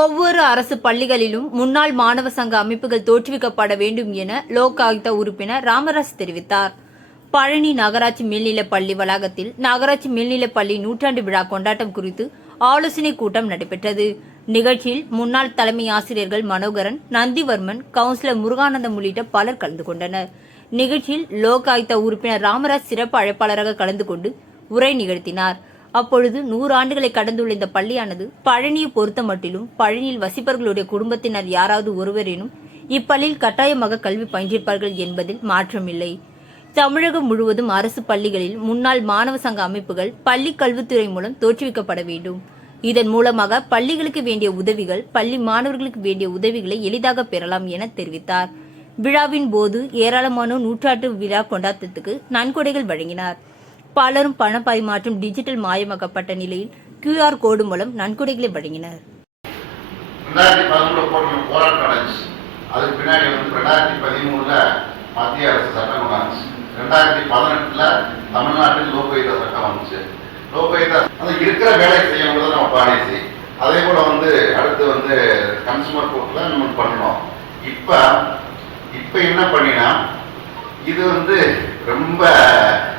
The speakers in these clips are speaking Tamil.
ஒவ்வொரு அரசு பள்ளிகளிலும் முன்னாள் மாணவ சங்க அமைப்புகள் தோற்றுவிக்கப்பட வேண்டும் என லோக் ஆயுக்தா உறுப்பினர் ராமராஜ் தெரிவித்தார். பழனி நகராட்சி மேல்நிலைப் பள்ளி வளாகத்தில் நகராட்சி மேல்நிலைப் பள்ளி நூற்றாண்டு விழா கொண்டாட்டம் குறித்து ஆலோசனை கூட்டம் நடைபெற்றது. நிகழ்ச்சியில் முன்னாள் தலைமை ஆசிரியர்கள் மனோகரன் நந்திவர்மன் கவுன்சிலர் முருகானந்தம் உள்ளிட்ட பலர் கலந்து கொண்டனர். நிகழ்ச்சியில் லோக் ஆயுக்தா உறுப்பினர் ராமராஜ் சிறப்பு அழைப்பாளராக கலந்து கொண்டு உரை நிகழ்த்தினார். அப்பொழுது நூறு ஆண்டுகளை கடந்துள்ள இந்த பள்ளியானது பழனியை பொறுத்த மட்டிலும் பழனியில் வசிப்பவர்களுடைய குடும்பத்தினர் யாராவது ஒருவரேனும் இப்பள்ளியில் கட்டாயமாக கல்வி பயின்றிருப்பார்கள் என்பதில் மாற்றமில்லை தமிழகம் முழுவதும் அரசு பள்ளிகளில் முன்னாள் மாணவ சங்க அமைப்புகள் பள்ளி கல்வித்துறை மூலம் தோற்றுவிக்கப்பட வேண்டும். இதன் மூலமாக பள்ளிகளுக்கு வேண்டிய உதவிகள் பள்ளி மாணவர்களுக்கு வேண்டிய உதவிகளை எளிதாக பெறலாம் என தெரிவித்தார். விழாவின் போது ஏராளமான நூற்றாண்டு விழா கொண்டாட்டத்துக்கு நன்கொடைகள் வழங்கினார். பலரும் பண பரிமாற்றம் டிஜிட்டல் மாயமாக்கப்பட்ட நிலையில் கியூஆர் கோடு மூலம் நன்கொடைகளை வழங்கினர். ரெண்டாயிரத்தி பதிமூணுல போட்ட போராட்டம் நடந்துச்சு அதுக்கு பின்னாடி வந்து ரெண்டாயிரத்தி பதிமூணுல மத்திய அரசு சட்டம் கொண்டாந்துச்சு ரெண்டாயிரத்தி பதினெட்டுல தமிழ்நாட்டில் லோகயுத சட்டம் வந்துச்சு. லோகயுத அந்த இருக்கிற வேலை செய்யணும் நம்ம பாலிசி. அதே போல வந்து அடுத்து வந்து கன்சூமர் கோர்ட்ல நம்ம பண்ணணும் இப்ப இப்ப என்ன பண்ணினா இது வந்து ரொம்ப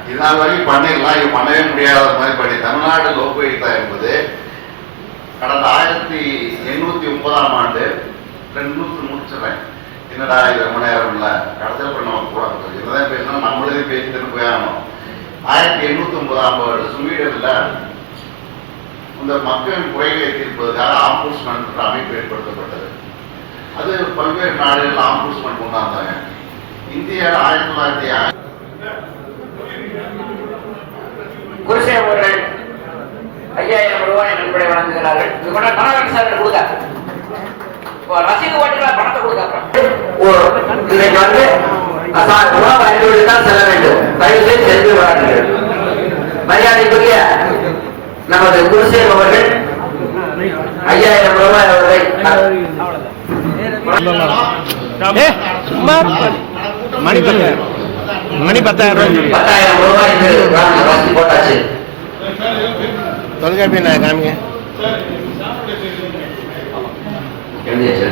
இதனால் வரைக்கும் பண்ணிடலாம். இது பண்ணவே முடியாத மாதிரி பண்ணி தமிழ்நாடு லோகயுதா என்பது கடந்த ஆயிரத்தி எண்ணூத்தி ஒன்பதாம் ஆண்டு ரெண்டு முடிச்சிடறேன் என்னடா இது ரொம்ப நேரம் இல்லை கடைசியில் பண்ண நம்ம கூட என்னதான் பேசணும் நம்மளே பேசிட்டு போய் ஆகணும். ஆயிரத்தி எண்ணூத்தி ஒன்பதாம் ஆண்டு சுவீடன்ல இந்த மக்களின் குறைகளை தீர்ப்பதற்காக ஆம்பூஸ்மெண்ட் என்ற அமைப்பு ஏற்படுத்தப்பட்டது. அது பல்வேறு நாடுகளில் ஆம்பூஸ்மெண்ட் கொண்டாந்தாங்க. இந்தியாவில் ஆயிரத்தி தொள்ளாயிரத்தி நன்கொடை வழங்குகிறார்கள். இது கொண்டா கனகரன் சார் கொடுங்க. இப்போ ரசீது ஓட்டுகள் பணத்தை அப்புறம். இன்னைக்கு வந்து உணவு ஐநூறு தான் செல்ல வேண்டும். தயவு செய்து சென்று வராங்கள் மரியாதைக்குரிய நமது குருசேவ் அவர்கள் ஐயாயிரம் ரூபாய் அவர்களை ஏ, சும்மா மணி பத்தாயிரம். மணி பத்தாயிரம். ரூபாய் பத்தாயிரம் போட்டாச்சு. தொலைக்காட்சி நான் காமிங்க. எழுதியாச்சு